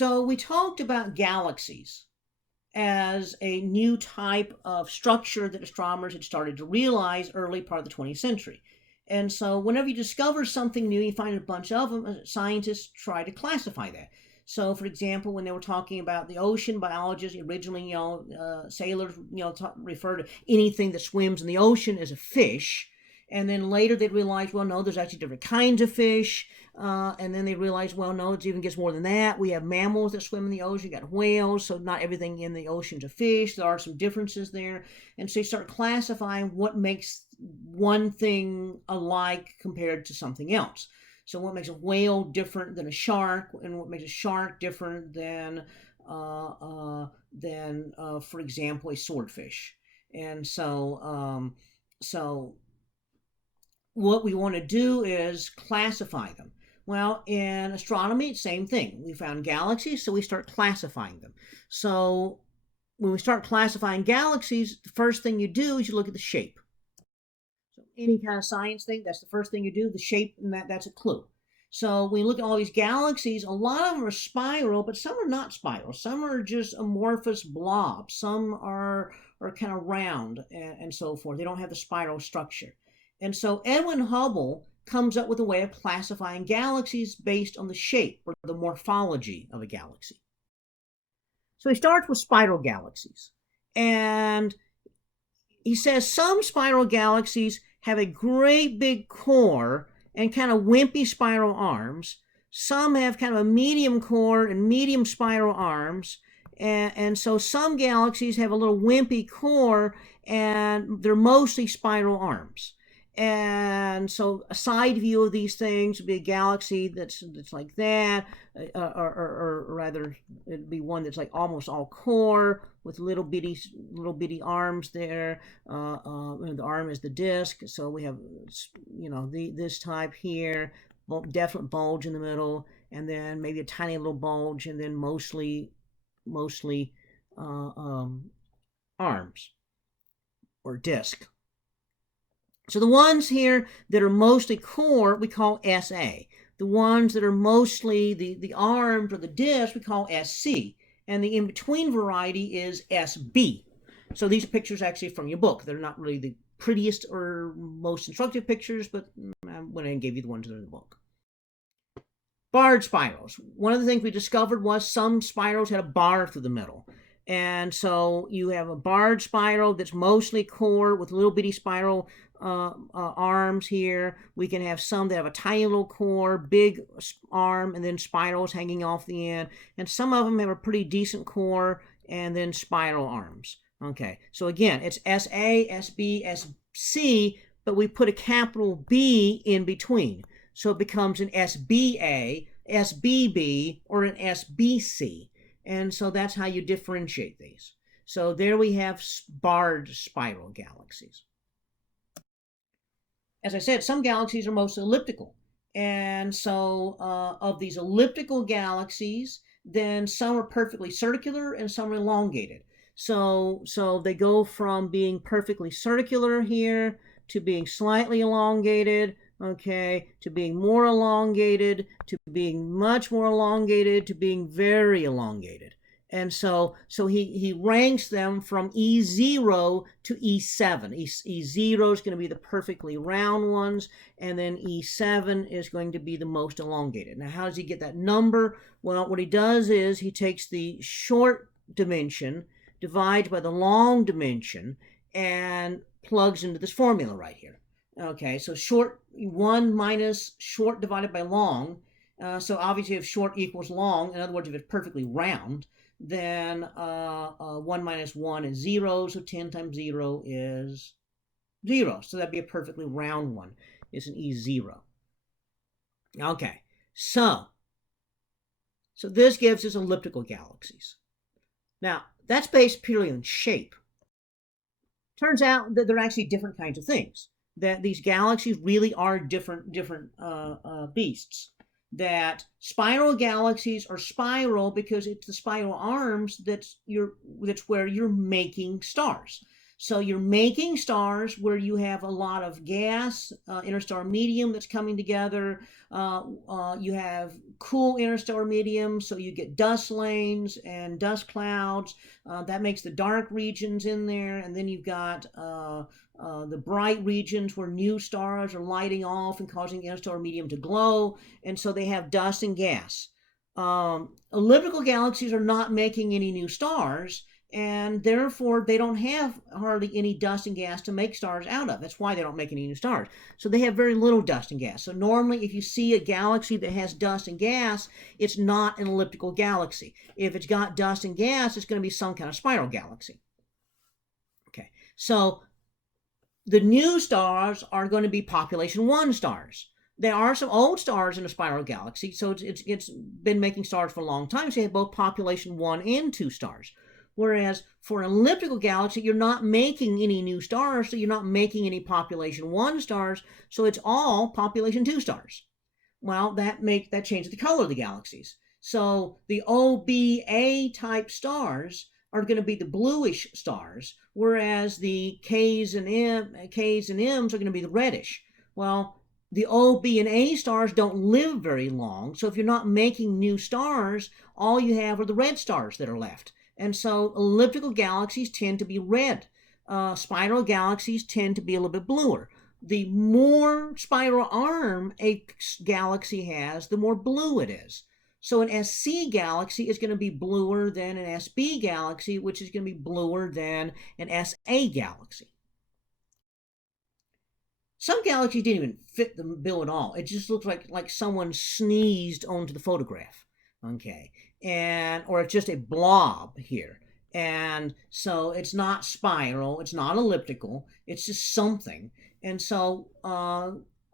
So we talked about galaxies as a new type of structure that astronomers had started to realize early part of the 20th century. And so whenever you discover something new, you find a bunch of them, scientists try to classify that. So, for example, when they were talking about the ocean, biologists originally, sailors, refer to anything that swims in the ocean as a fish. And then later they realized, well, no, there's actually different kinds of fish. And then they realized, well, no, it even gets more than that. We have mammals that swim in the ocean, you got whales, so not everything in the ocean's a fish. There are some differences there. And so you start classifying what makes one thing alike compared to something else. So what makes a whale different than a shark, and what makes a shark different than for example, a swordfish. And so what we want to do is classify them. Well, in astronomy, same thing. We found galaxies, so we start classifying them. So when we start classifying galaxies, the first thing you do is you look at the shape. So any kind of science thing, that's the first thing you do, the shape, and that's a clue. So when you look at all these galaxies, a lot of them are spiral, but some are not spiral. Some are just amorphous blobs. Some are kind of round and so forth. They don't have the spiral structure. And so Edwin Hubble comes up with a way of classifying galaxies based on the shape or the morphology of a galaxy. So he starts with spiral galaxies. And he says some spiral galaxies have a great big core and kind of wimpy spiral arms. Some have kind of a medium core and medium spiral arms. And so some galaxies have a little wimpy core and they're mostly spiral arms. And so a side view of these things would be a galaxy that's like that, or rather it'd be one that's like almost all core with little bitty arms there. The arm is the disk, so we have this type here, definite bulge in the middle, and then maybe a tiny little bulge, and then mostly arms or disk. So the ones here that are mostly core, we call SA. The ones that are mostly the arms or the disc, we call SC. And the in-between variety is SB. So these are pictures actually from your book. They're not really the prettiest or most instructive pictures, but I went ahead and gave you the ones that are in the book. Barred spirals. One of the things we discovered was some spirals had a bar through the middle. And so you have a barred spiral that's mostly core with little bitty spiral arms here. We can have some that have a tiny little core, big arm, and then spirals hanging off the end. And some of them have a pretty decent core and then spiral arms. Okay, so again, it's SA, SB, SC, but we put a capital B in between. So it becomes an SBA, SBB, or an SBC. And so that's how you differentiate these. So there we have barred spiral galaxies. As I said, some galaxies are mostly elliptical. And so of these elliptical galaxies, then some are perfectly circular and some are elongated. So they go from being perfectly circular here to being slightly elongated, okay, to being more elongated, to being much more elongated, to being very elongated. And so he ranks them from E0 to E7. E0 is going to be the perfectly round ones, and then E7 is going to be the most elongated. Now, how does he get that number? Well, what he does is he takes the short dimension, divides by the long dimension, and plugs into this formula right here. Okay, so short 1 minus short divided by long. So obviously if short equals long, in other words, if it's perfectly round, then 1 minus 1 is 0, so 10 times 0 is 0. So that'd be a perfectly round one. It's an E0. Okay, so this gives us elliptical galaxies. Now, that's based purely on shape. Turns out that they're actually different kinds of things. That these galaxies really are different beasts. That spiral galaxies are spiral because it's the spiral arms that's where you're making stars. So you're making stars where you have a lot of gas, interstellar medium that's coming together. You have cool interstellar medium, so you get dust lanes and dust clouds. That makes the dark regions in there, and then you've got the bright regions where new stars are lighting off and causing the interstellar medium to glow, and so they have dust and gas. Elliptical galaxies are not making any new stars, and therefore they don't have hardly any dust and gas to make stars out of. That's why they don't make any new stars. So they have very little dust and gas. So normally if you see a galaxy that has dust and gas, it's not an elliptical galaxy. If it's got dust and gas, it's going to be some kind of spiral galaxy. Okay, so the new stars are going to be population 1 stars. There are some old stars in a spiral galaxy, so it's been making stars for a long time, so you have both population 1 and 2 stars. Whereas for an elliptical galaxy, you're not making any new stars, so you're not making any population 1 stars, so it's all population 2 stars. Well, that changes the color of the galaxies. So the OBA type stars are going to be the bluish stars, whereas the Ks and Ms are going to be the reddish. Well, the O, B, and A stars don't live very long, so if you're not making new stars, all you have are the red stars that are left. And so elliptical galaxies tend to be red. Spiral galaxies tend to be a little bit bluer. The more spiral arm a galaxy has, the more blue it is. So an SC galaxy is going to be bluer than an SB galaxy, which is going to be bluer than an SA galaxy. Some galaxies didn't even fit the bill at all. It just looks like someone sneezed onto the photograph. Okay, or it's just a blob here. And so it's not spiral, it's not elliptical, it's just something. And so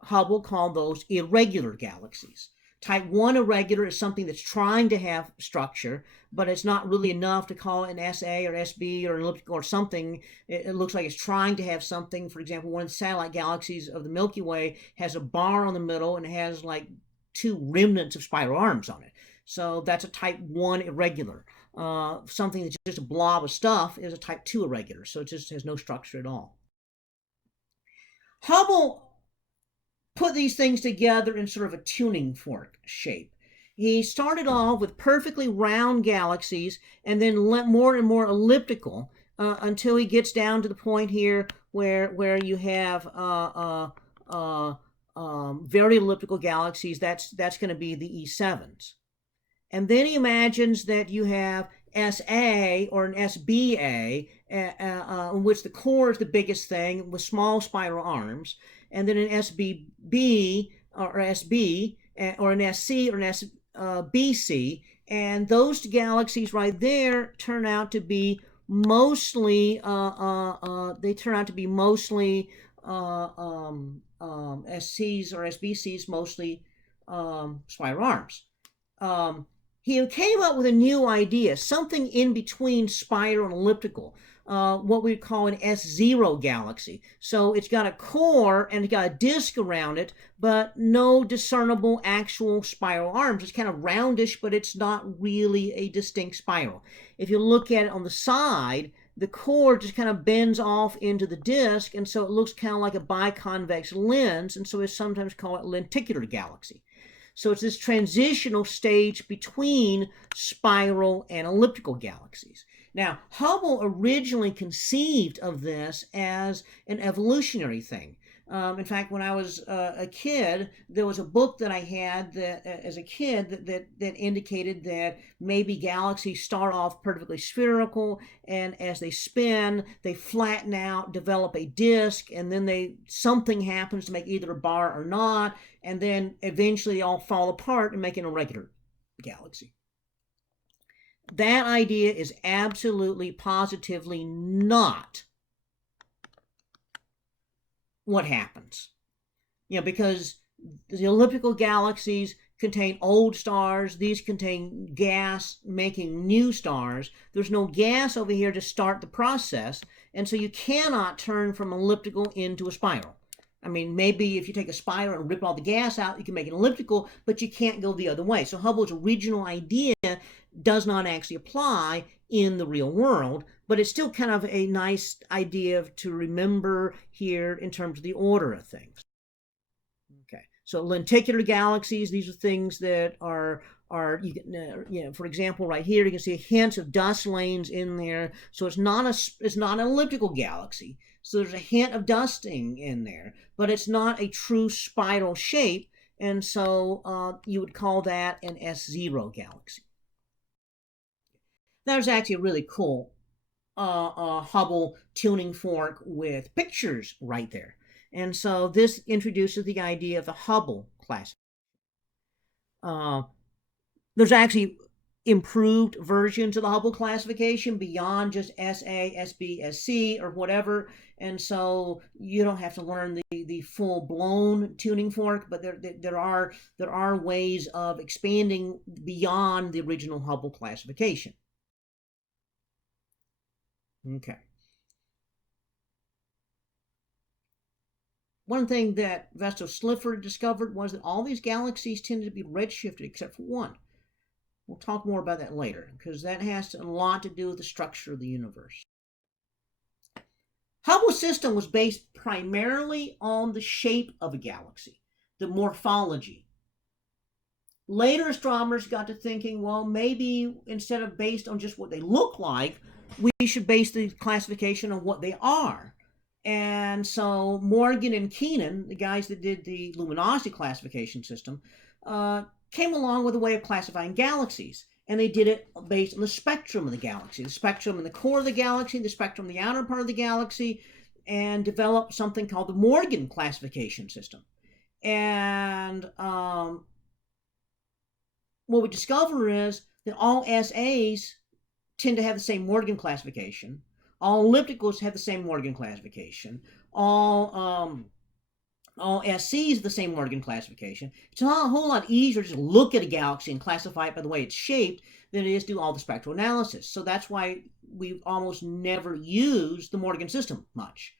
Hubble called those irregular galaxies. Type 1 irregular is something that's trying to have structure, but it's not really enough to call it an SA or SB or an elliptical or something. It looks like it's trying to have something. For example, one of the satellite galaxies of the Milky Way has a bar on the middle and it has like 2 remnants of spiral arms on it. So that's a type 1 irregular. Something that's just a blob of stuff is a type 2 irregular. So it just has no structure at all. Hubble put these things together in sort of a tuning fork shape. He started off with perfectly round galaxies and then more and more elliptical until he gets down to the point here where you have very elliptical galaxies. That's going to be the E7s. And then he imagines that you have SA or an SBA, in which the core is the biggest thing with small spiral arms, and then an SBB or SB, or an SC or an SBC, and those galaxies right there turn out to be mostly SCs or SBCs, mostly spiral arms. He came up with a new idea, something in between spiral and elliptical, what we call an S0 galaxy. So it's got a core and it's got a disk around it, but no discernible actual spiral arms. It's kind of roundish, but it's not really a distinct spiral. If you look at it on the side, the core just kind of bends off into the disk, and so it looks kind of like a biconvex lens, and so we sometimes call it lenticular galaxy. So it's this transitional stage between spiral and elliptical galaxies. Now, Hubble originally conceived of this as an evolutionary thing. In fact, when I was a kid, there was a book that I had that, as a kid that indicated that maybe galaxies start off perfectly spherical, and as they spin, they flatten out, develop a disk, and then something happens to make either a bar or not, and then eventually they all fall apart and make an irregular galaxy. That idea is absolutely, positively not what happens. Because the elliptical galaxies contain old stars, these contain gas making new stars. There's no gas over here to start the process, and so you cannot turn from elliptical into a spiral. I mean, maybe if you take a spiral and rip all the gas out, you can make an elliptical, but you can't go the other way. So Hubble's original idea does not actually apply in the real world. but it's still kind of a nice idea to remember here in terms of the order of things. Okay, so lenticular galaxies, these are things that are you can, for example, right here you can see hints of dust lanes in there. So it's not an elliptical galaxy. So there's a hint of dusting in there, but it's not a true spiral shape, and so you would call that an S0 galaxy. There's actually a really cool Hubble tuning fork with pictures right there. And so this introduces the idea of the Hubble class. There's actually improved versions of the Hubble classification beyond just SA, SB, SC, or whatever. And so you don't have to learn the full-blown tuning fork, but there are ways of expanding beyond the original Hubble classification. Okay. One thing that Vesto Slipher discovered was that all these galaxies tended to be redshifted except for one. We'll talk more about that later, because that has a lot to do with the structure of the universe. Hubble's system was based primarily on the shape of a galaxy, the morphology. Later astronomers got to thinking, well, maybe instead of based on just what they look like, we should base the classification on what they are. And so Morgan and Keenan, the guys that did the luminosity classification system, came along with a way of classifying galaxies. And they did it based on the spectrum of the galaxy, the spectrum in the core of the galaxy, the spectrum in the outer part of the galaxy, and developed something called the Morgan classification system. And what we discover is that all SAs tend to have the same Morgan classification. All ellipticals have the same Morgan classification. All SCs have the same Morgan classification. It's a whole lot easier to just look at a galaxy and classify it by the way it's shaped than it is to do all the spectral analysis. So that's why we almost never use the Morgan system much.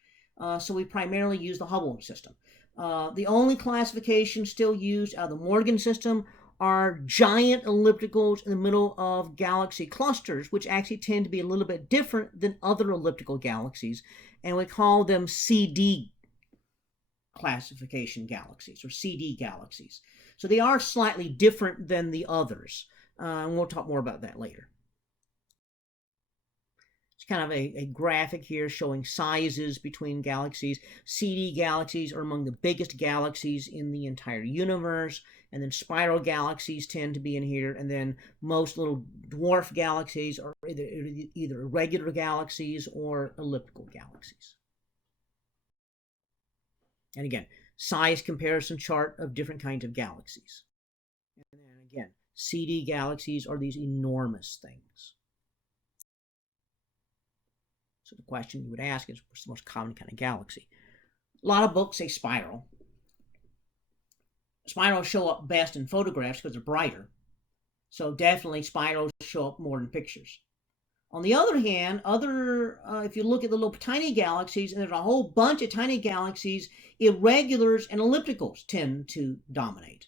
So we primarily use the Hubble system. The only classification still used out of the Morgan system are giant ellipticals in the middle of galaxy clusters, which actually tend to be a little bit different than other elliptical galaxies, and we call them CD classification galaxies, or CD galaxies. So they are slightly different than the others, and we'll talk more about that later. It's kind of a graphic here showing sizes between galaxies. CD galaxies are among the biggest galaxies in the entire universe, and then spiral galaxies tend to be in here, and then most little dwarf galaxies are either irregular galaxies or elliptical galaxies. And again, size comparison chart of different kinds of galaxies. And then again, CD galaxies are these enormous things. So the question you would ask is, what's the most common kind of galaxy? A lot of books say spiral. Spirals show up best in photographs because they're brighter. So definitely spirals show up more in pictures. On the other hand, if you look at the little tiny galaxies, and there's a whole bunch of tiny galaxies, irregulars and ellipticals tend to dominate.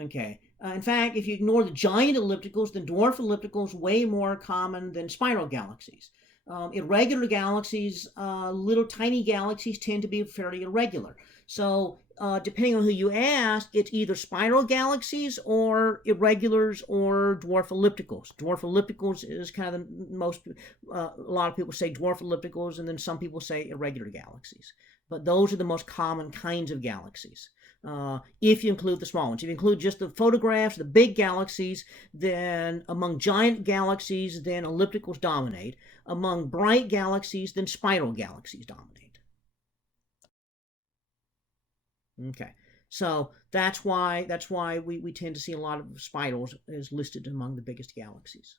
Okay. In fact, if you ignore the giant ellipticals, then dwarf ellipticals way more common than spiral galaxies. Irregular galaxies, little tiny galaxies tend to be fairly irregular. So depending on who you ask, it's either spiral galaxies or irregulars or dwarf ellipticals. Dwarf ellipticals is kind of the most, a lot of people say dwarf ellipticals, and then some people say irregular galaxies. But those are the most common kinds of galaxies. If you include the small ones. If you include just the photographs, the big galaxies, then among giant galaxies, then ellipticals dominate. Among bright galaxies, then spiral galaxies dominate. Okay, so that's why we tend to see a lot of spirals as listed among the biggest galaxies.